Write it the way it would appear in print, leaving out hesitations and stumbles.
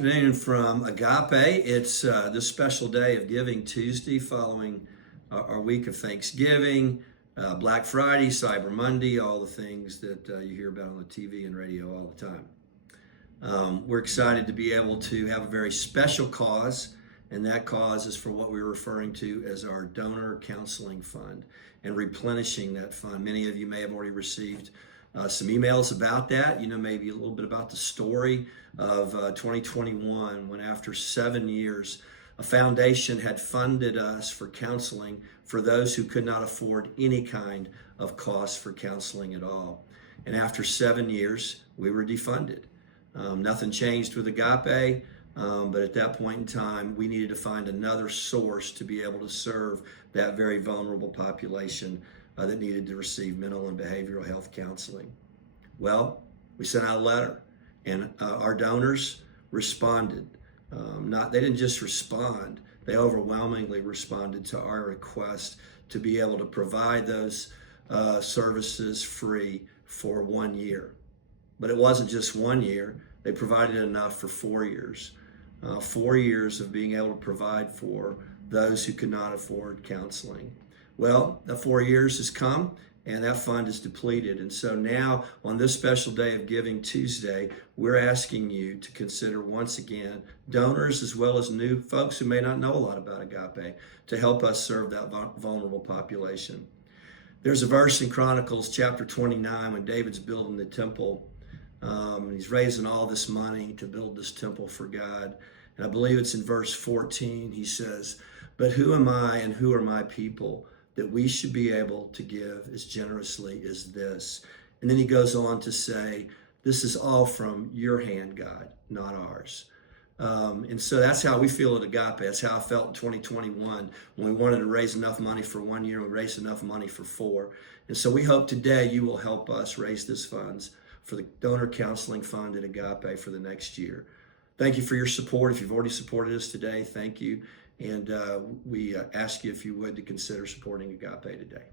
afternoon from AGAPE. It's this special day of Giving Tuesday following our week of Thanksgiving, Black Friday, Cyber Monday, all the things that you hear about on the TV and radio all the time. We're excited to be able to have a very special cause, and that cause is for what we're referring to as our Donor Counseling Fund and replenishing that fund. Many of you may have already received some emails about that, maybe a little bit about the story of 2021 when after 7 years, a foundation had funded us for counseling for those who could not afford any kind of cost for counseling at all. And after 7 years, we were defunded. Nothing changed with AGAPE, but at that point in time, we needed to find another source to be able to serve that very vulnerable population that needed to receive mental and behavioral health counseling. Well, we sent out a letter, and our donors responded. They didn't just respond, they overwhelmingly responded to our request to be able to provide those services free for 1 year. But it wasn't just 1 year, they provided enough for 4 years. 4 years of being able to provide for those who could not afford counseling. Well, the 4 years has come and that fund is depleted. And so now on this special day of Giving Tuesday, we're asking you to consider once again, donors as well as new folks who may not know a lot about AGAPE, to help us serve that vulnerable population. There's a verse in Chronicles chapter 29 when David's building the temple. He's raising all this money to build this temple for God. And I believe it's in verse 14, he says, "But who am I and who are my people that we should be able to give as generously as this?" And then he goes on to say, "This is all from your hand, God, not ours." And so that's how we feel at AGAPE. That's how I felt in 2021 when we wanted to raise enough money for 1 year. We raised enough money for 4. And so we hope today you will help us raise this funds for the Donor Counseling Fund at AGAPE for the next year. Thank you for your support. If you've already supported us today, thank you. And we ask you, if you would, to consider supporting AGAPE today.